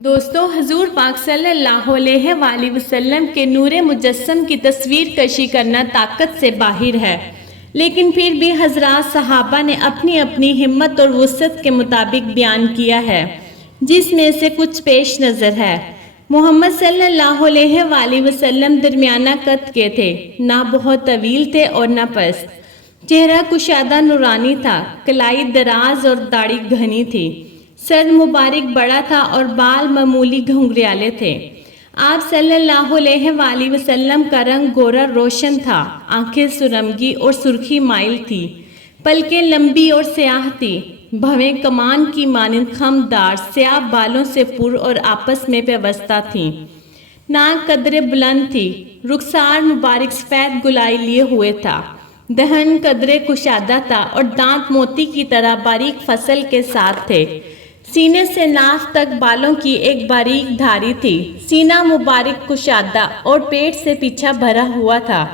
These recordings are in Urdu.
دوستو، حضور پاک صلی اللہ علیہ وآلہ وسلم کے نور مجسم کی تصویر کشی کرنا طاقت سے باہر ہے، لیکن پھر بھی حضرات صحابہ نے اپنی اپنی ہمت اور وسعت کے مطابق بیان کیا ہے، جس میں سے کچھ پیش نظر ہے۔ محمد صلی اللہ علیہ وآلہ وسلم درمیانہ قد کے تھے، نہ بہت طویل تھے اور نہ پست۔ چہرہ کشادہ نورانی تھا، کلائی دراز اور داڑھی گھنی تھی۔ سر مبارک بڑا تھا اور بال معمولی گھنگریالے تھے۔ آپ صلی اللہ علیہ وآلہ وسلم کا رنگ گورا روشن تھا، آنکھیں سرمگی اور سرخی مائل تھی، پلکیں لمبی اور سیاہ تھی، بھویں کمان کی مانند خمدار سیاہ بالوں سے پر اور آپس میں پیوستہ تھیں۔ ناک قدرے بلند تھی، رخسار مبارک سفید گلائی لیے ہوئے تھا، دہن قدرے کشادہ تھا اور دانت موتی کی طرح باریک فصل کے ساتھ تھے۔ سینے سے ناف تک بالوں کی ایک باریک دھاری تھی، سینہ مبارک کشادہ اور پیٹ سے پیچھا بھرا ہوا تھا۔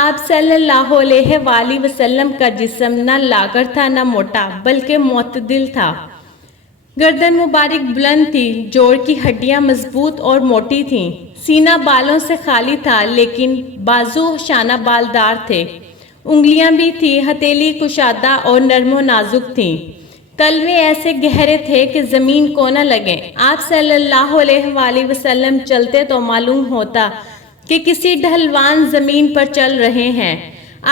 آپ صلی اللہ علیہ وآلہ وسلم کا جسم نہ لاغر تھا نہ موٹا، بلکہ معتدل تھا۔ گردن مبارک بلند تھی، جوڑ کی ہڈیاں مضبوط اور موٹی تھیں۔ سینہ بالوں سے خالی تھا، لیکن بازو شانہ بالدار تھے۔ انگلیاں بھی تھیں، ہتھیلی کشادہ اور نرم و نازک تھیں۔ تلوے ایسے گہرے تھے کہ زمین کو نہ لگیں۔ آپ صلی اللہ علیہ وآلہ وسلم چلتے تو معلوم ہوتا کہ کسی ڈھلوان زمین پر چل رہے ہیں۔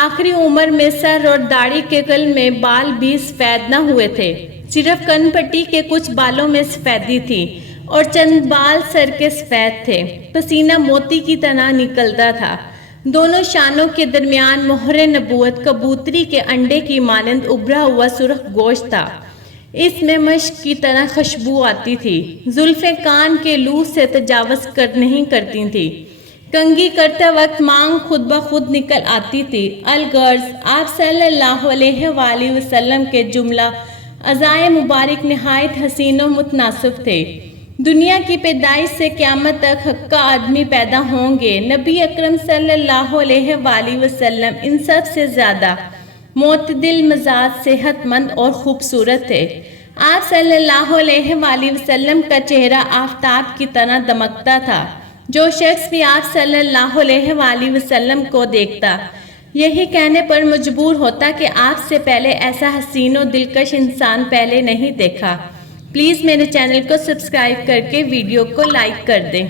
آخری عمر میں سر اور داڑھی کے کل میں بال بھی سفید نہ ہوئے تھے، صرف کن پٹی کے کچھ بالوں میں سفیدی تھی اور چند بال سر کے سفید تھے۔ پسینہ موتی کی طرح نکلتا تھا۔ دونوں شانوں کے درمیان مہر نبوت کبوتری کے انڈے کی مانند ابھرا ہوا سرخ گوشت تھا، اس میں مشک کی طرح خوشبو آتی تھی۔ زلفیں کان کے لوح سے تجاوز نہیں کرتی تھیں، کنگھی کرتے وقت مانگ خود بخود نکل آتی تھی۔ الغرض آپ صلی اللہ علیہ وآلہ وسلم کے جملہ اعضائے مبارک نہایت حسین و متناسب تھے۔ دنیا کی پیدائش سے قیامت تک حقہ آدمی پیدا ہوں گے، نبی اکرم صلی اللہ علیہ وآلہ وسلم ان سب سے زیادہ معتدل مزاج، صحت مند اور خوبصورت تھے۔ آپ صلی اللہ علیہ وآلہ وسلم کا چہرہ آفتاب کی طرح دمکتا تھا۔ جو شخص بھی آپ صلی اللہ علیہ وآلہ وسلم کو دیکھتا، یہی کہنے پر مجبور ہوتا کہ آپ سے پہلے ایسا حسین و دلکش انسان پہلے نہیں دیکھا۔ پلیز میرے چینل کو سبسکرائب کر کے ویڈیو کو لائک کر دیں۔